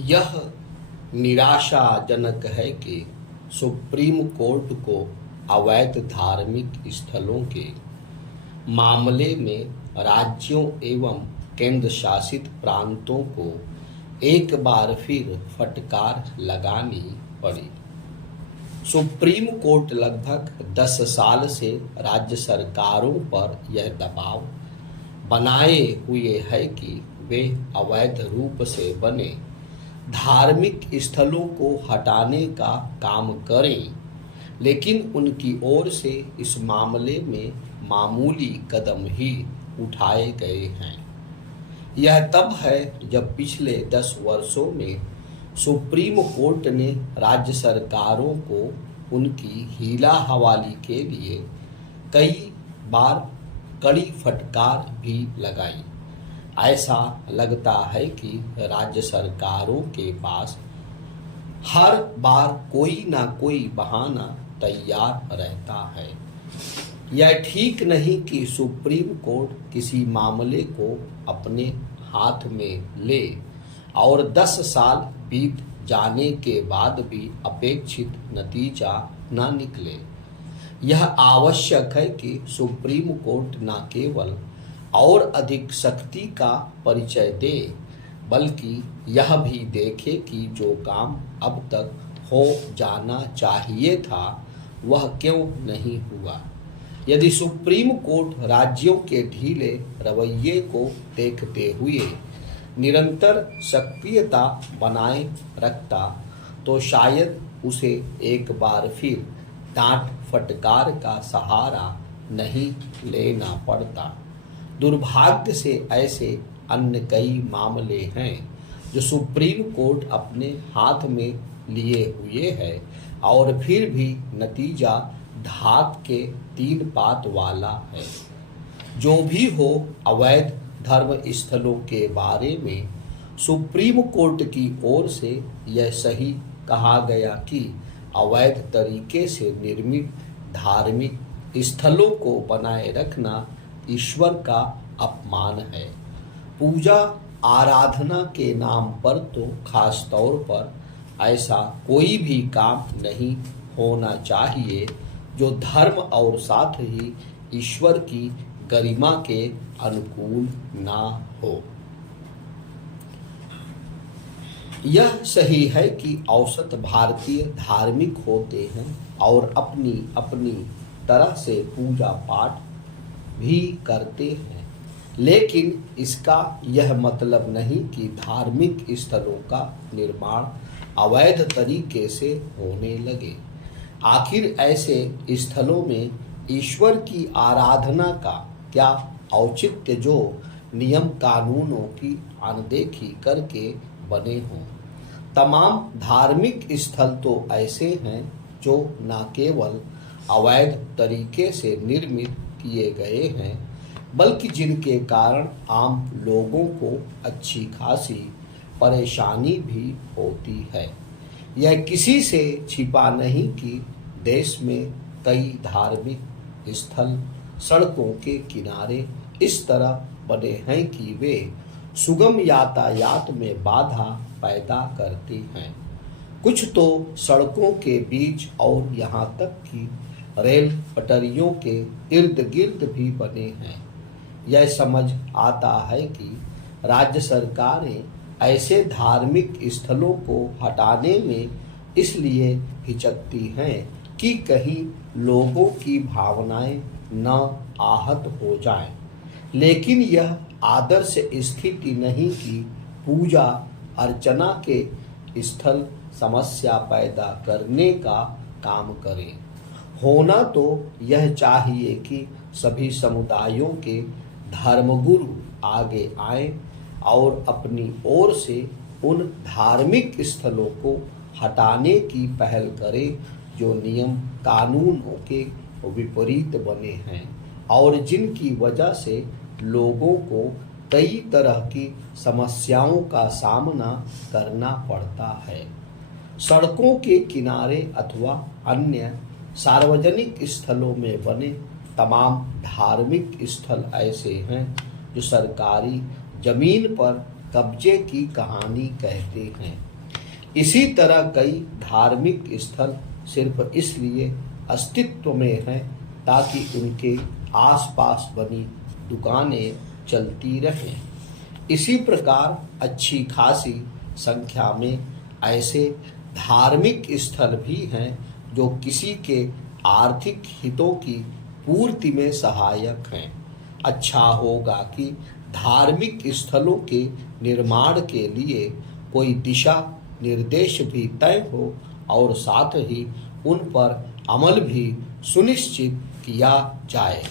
यह निराशाजनक है कि सुप्रीम कोर्ट को अवैध धार्मिक स्थलों के मामले में राज्यों एवं केंद्र शासित प्रांतों को एक बार फिर फटकार लगानी पड़ी। सुप्रीम कोर्ट लगभग 10 साल से राज्य सरकारों पर यह दबाव बनाए हुए है कि वे अवैध रूप से बने धार्मिक स्थलों को हटाने का काम करें, लेकिन उनकी ओर से इस मामले में मामूली कदम ही उठाए गए हैं। यह तब है जब पिछले 10 वर्षों में सुप्रीम कोर्ट ने राज्य सरकारों को उनकी हीला हवाली के लिए कई बार कड़ी फटकार भी लगाई। ऐसा लगता है कि राज्य सरकारों के पास हर बार कोई ना कोई बहाना तैयार रहता है। यह ठीक नहीं कि सुप्रीम कोर्ट किसी मामले को अपने हाथ में ले और 10 साल बीत जाने के बाद भी अपेक्षित नतीजा न निकले। यह आवश्यक है कि सुप्रीम कोर्ट न केवल और अधिक शक्ति का परिचय दे, बल्कि यह भी देखे कि जो काम अब तक हो जाना चाहिए था वह क्यों नहीं हुआ। यदि सुप्रीम कोर्ट राज्यों के ढीले रवैये को देखते हुए निरंतर सक्रियता बनाए रखता तो शायद उसे एक बार फिर डांट फटकार का सहारा नहीं लेना पड़ता। दुर्भाग्य से ऐसे अन्य कई मामले हैं जो सुप्रीम कोर्ट अपने हाथ में लिए हुए है और फिर भी नतीजा धाक के 3 पात वाला है। जो भी हो, अवैध धर्म स्थलों के बारे में सुप्रीम कोर्ट की ओर से यह सही कहा गया कि अवैध तरीके से निर्मित धार्मिक स्थलों को बनाए रखना ईश्वर का अपमान है। पूजा आराधना के नाम पर तो खास तौर पर ऐसा कोई भी काम नहीं होना चाहिए जो धर्म और साथ ही ईश्वर की गरिमा के अनुकूल ना हो। यह सही है कि औसत भारतीय धार्मिक होते हैं और अपनी अपनी तरह से पूजा पाठ भी करते हैं, लेकिन इसका यह मतलब नहीं कि धार्मिक स्थलों का निर्माण अवैध तरीके से होने लगे। आखिर ऐसे स्थलों में ईश्वर की आराधना का क्या औचित्य जो नियम कानूनों की अनदेखी करके बने हों। तमाम धार्मिक स्थल तो ऐसे हैं जो न केवल अवैध तरीके से निर्मित किए गए हैं, बल्कि जिनके कारण आम लोगों को अच्छी खासी परेशानी भी होती है। यह किसी से छिपा नहीं कि देश में कई धार्मिक स्थल सड़कों के किनारे इस तरह बने हैं कि वे सुगम यातायात में बाधा पैदा करते हैं। कुछ तो सड़कों के बीच और यहाँ तक कि रेल पटरियों के इर्द गिर्द भी बने हैं। यह समझ आता है कि राज्य सरकारें ऐसे धार्मिक स्थलों को हटाने में इसलिए हिचकती हैं कि कहीं लोगों की भावनाएं न आहत हो जाएं। लेकिन यह आदर्श स्थिति नहीं कि पूजा अर्चना के स्थल समस्या पैदा करने का काम करें। होना तो यह चाहिए कि सभी समुदायों के धर्मगुरु आगे आएं और अपनी ओर से उन धार्मिक स्थलों को हटाने की पहल करें जो नियम कानूनों के विपरीत बने हैं और जिनकी वजह से लोगों को कई तरह की समस्याओं का सामना करना पड़ता है। सड़कों के किनारे अथवा अन्य सार्वजनिक स्थलों में बने तमाम धार्मिक स्थल ऐसे हैं जो सरकारी जमीन पर कब्जे की कहानी कहते हैं। इसी तरह कई धार्मिक स्थल सिर्फ इसलिए अस्तित्व में हैं ताकि उनके आसपास बनी दुकानें चलती रहें। इसी प्रकार अच्छी खासी संख्या में ऐसे धार्मिक स्थल भी हैं जो किसी के आर्थिक हितों की पूर्ति में सहायक हैं। अच्छा होगा कि धार्मिक स्थलों के निर्माण के लिए कोई दिशा निर्देश भी तय हो और साथ ही उन पर अमल भी सुनिश्चित किया जाए।